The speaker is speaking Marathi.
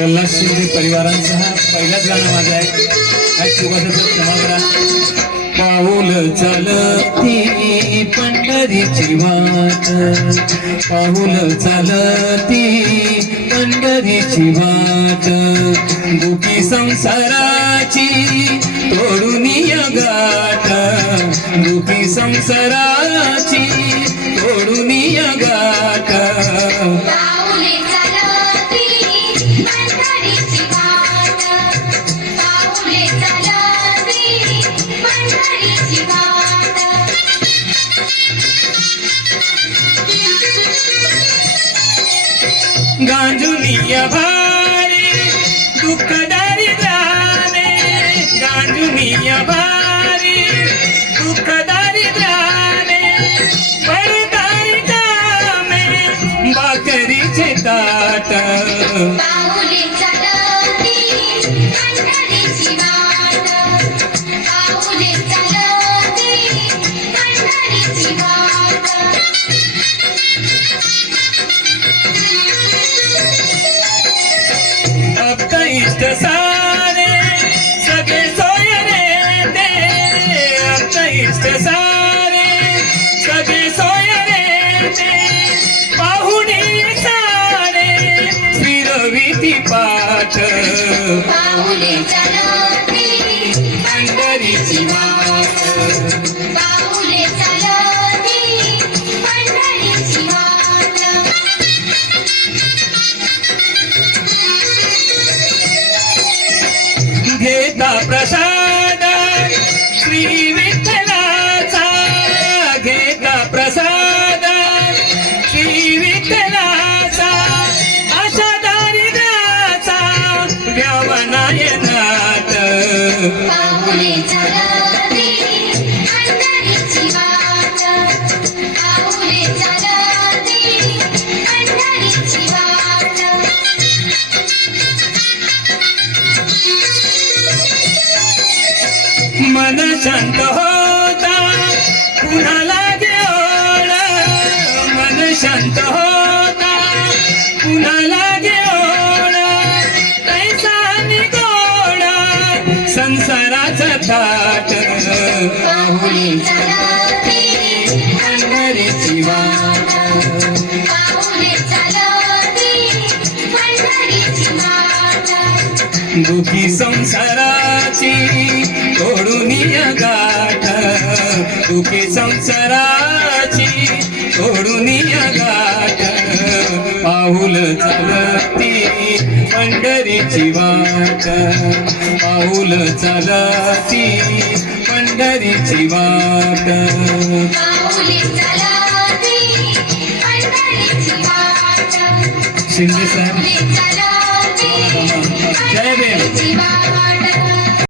प्रल्हाद शिंदे परिवारांचा हा पहिलाच गाणं माझा आहे. काय चुका असेल क्षमा करा. पाऊल चालती पंढरीची वाट. पाऊल चालती पंढरीची वाट. दुखी संसाराची तोडून गाठ. दुखी संसाराची तोडून गाठ. गांजुनिया भारी दुःखदारी जाने गांजुनिया भारी दुःखदारी जाणे परदारी जाने बाकरीचे ताट सारे सगळे सोय ते. इष्ट सारे सगळे सोयरे ते. पाहुणे सारे फिरविती पाठ. पाऊले पंढरीची वाट. घेता प्रसाद श्री विठ्ठलाचा घेता प्रसाद श्री विठ्ठलाचा अशा दारिद्राचा व्यवनायनात शांत होता कुणाला ओळ मन शांत होता कुणाला घेऊन कैसा निगोड संसाराचा थाट पाऊले दुखी पंढरीची वाट संसाराची तोडून य गाठ. दुखी संसाराची तोडून य गाठ. पाऊल चालती पंढरीची वाट. पाऊल चालती पंढरीची वाट. शिंदे साहेब. जय भीम.